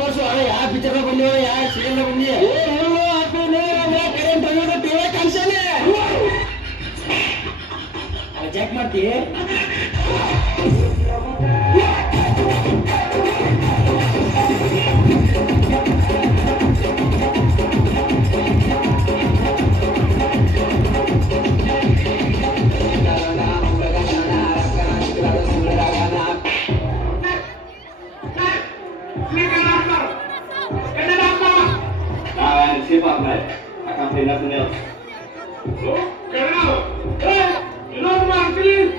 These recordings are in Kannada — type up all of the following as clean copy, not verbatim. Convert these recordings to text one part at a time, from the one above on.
ಬರ್ಸು ಯಾವ ಪಿಕ್ಚರ್ ಬಂದಿ ಯಾವ ಸೀರಿಯಲ್ ಬಂದಿ ಕರೆಂಟ್ ಟಿವಿ ಕಾಣಿಸ್ತಾನೆ ಚೆಕ್ ಮಾಡ್ತಿ Siapa Ahmad akan pindah ke Nel. Oh, kenal? Lu orang pilih.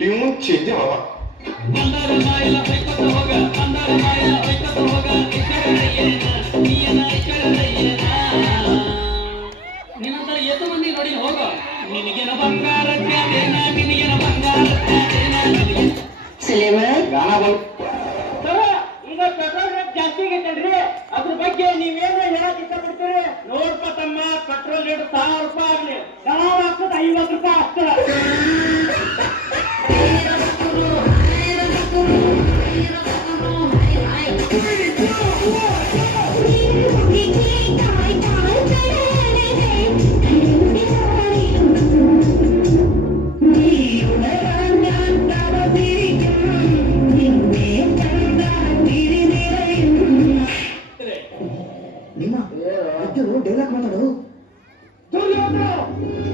Tiung cinta apa? ನಿನ್ನಂತರ ಎಷ್ಟು ಮಂದಿ ನೋಡಿ ಹೋಗ ನಿನಗೇನ ಬಂಗಾರ ನಿನಗೇನ ಬಂಗಾರ ಈಗ ಪೆಟ್ರೋಲ್ ರೇಟ್ ಜಾಸ್ತಿ ಆಗೈತಲ್ರಿ ಅದ್ರ ಬಗ್ಗೆ ನೀವೇನು ಹೇಳಕ್ ಇಷ್ಟಪಡ್ತೀರಿ ನೋಡ್ಪ ತಮ್ಮ ಪೆಟ್ರೋಲ್ ರೇಟ್ 1000 ರೂಪಾಯಿ ಆಗ್ಲಿ ನಾವು ಆಗ್ತದ 50 ರೂಪಾಯಿ ಆಗ್ತದ ಡೈಲಾಗ್ ಮಾತಾಡು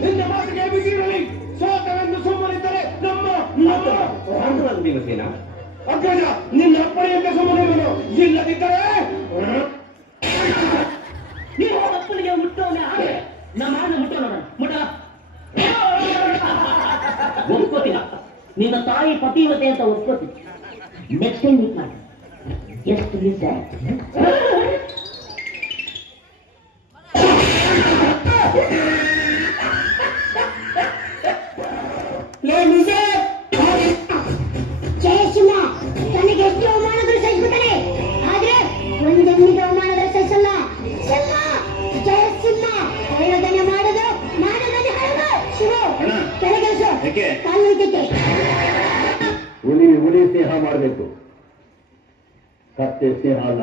ನಿನ್ನ ಮಾತಿಗೆ ಬಿಗಿರಲಿ ಸೋತವೆಂದು ಸುಮ್ಮನಿದ್ದರೆ ನಮ್ಮ ಅಗ್ಗಜ ನಿನ್ನ ಅಪ್ಪಣೆಯಿಂದ ಸುಮ್ಮನೆ ಇಲ್ಲದಿದ್ದರೆ ನೀವು ಅಪ್ಪನಿಗೆ ಮುಟ್ಟೋಣ ನಮ್ಮ ಮುಟ್ಟೋಣ ಮುಟ್ಟ ಒಪ್ಕೋತಿಲ್ಲ ನಿನ್ನ ತಾಯಿ ಪತಿವತೆ ಅಂತ ಒಪ್ಕೋತೀನಿ ನೆಕ್ಸ್ಟ್ ಟೈಮ್ ಮೀಟ್ ಮಾಡಿ ಎಷ್ಟು ದಿವಸ ಜಯಸಿಂಹ ತನಗೆ ಎಷ್ಟು ಅವಮಾನಗಳು ಸಹಿಸ್ಬಿಡ್ತಾನೆ ಆದ್ರೆ ಒಂದೆಮ್ಮಿಗೆ ಅವಮಾನಗಳು ಸಹಿಸಲ್ಲ ಸಿಂಹ ಜಯಸಿಂಹ ಹೇಳೋದನ್ನೇ ಮಾಡೋದು ಮಾಡೋದನ್ನೇ ಹೇಳೋದು ಶಿವು ಕೆಳಗೆಲ್ಸು ಕಾಲು ಇದಕ್ಕೆ ಹುಲಿ ಸ್ನೇಹ ಮಾಡಬೇಕು ಕತ್ತೆ ಸ್ನೇಹ ಅಲ್ಲ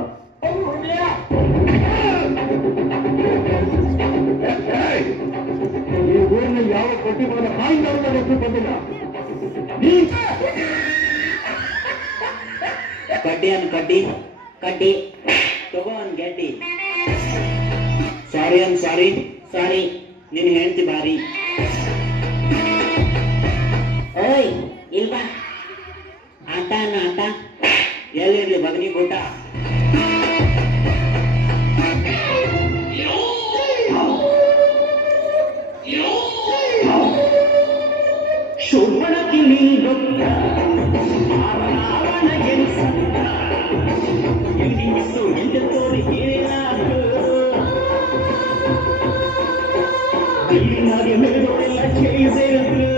ಈ ಊರಿನ ಯಾವ ಪ್ರತಿಭಾನ ಹಾಯಿನ ಹೆಸರು ಬಂದಿಲ್ಲ ಕಡ್ಡಿ ಅನ್ ಕಡ್ಡಿ ಕಡ್ಡಿ ತಗೋ ಅನ್ ಗೆಡ್ಡಿ ಸಾರಿ ಅನ್ ಸಾರಿ ಸಾರಿ ನಿನ್ ಹೆಂಡತಿ ಬಾರಿ ಓಯ್ ಇಲ್ವಾ ಆಟ ಅನ್ನ ಆಟ ಎಲ್ಲಿರ್ಲಿ ಬಗನಿ ಊಟ ಶೋಭನಕ್ಕೆ ನೀರೊತ್ತ ಅವನ ಗೆಲ್ಸಂತ ಎಂದಿಸು ಎಂದ ತೋರಿ ಏನಾದ್ರು ಇಲ್ಲಿನಾಗೆ ಮೇಲೋಡೆಲ್ಲ ಚೇರಿಸಿದ್ರು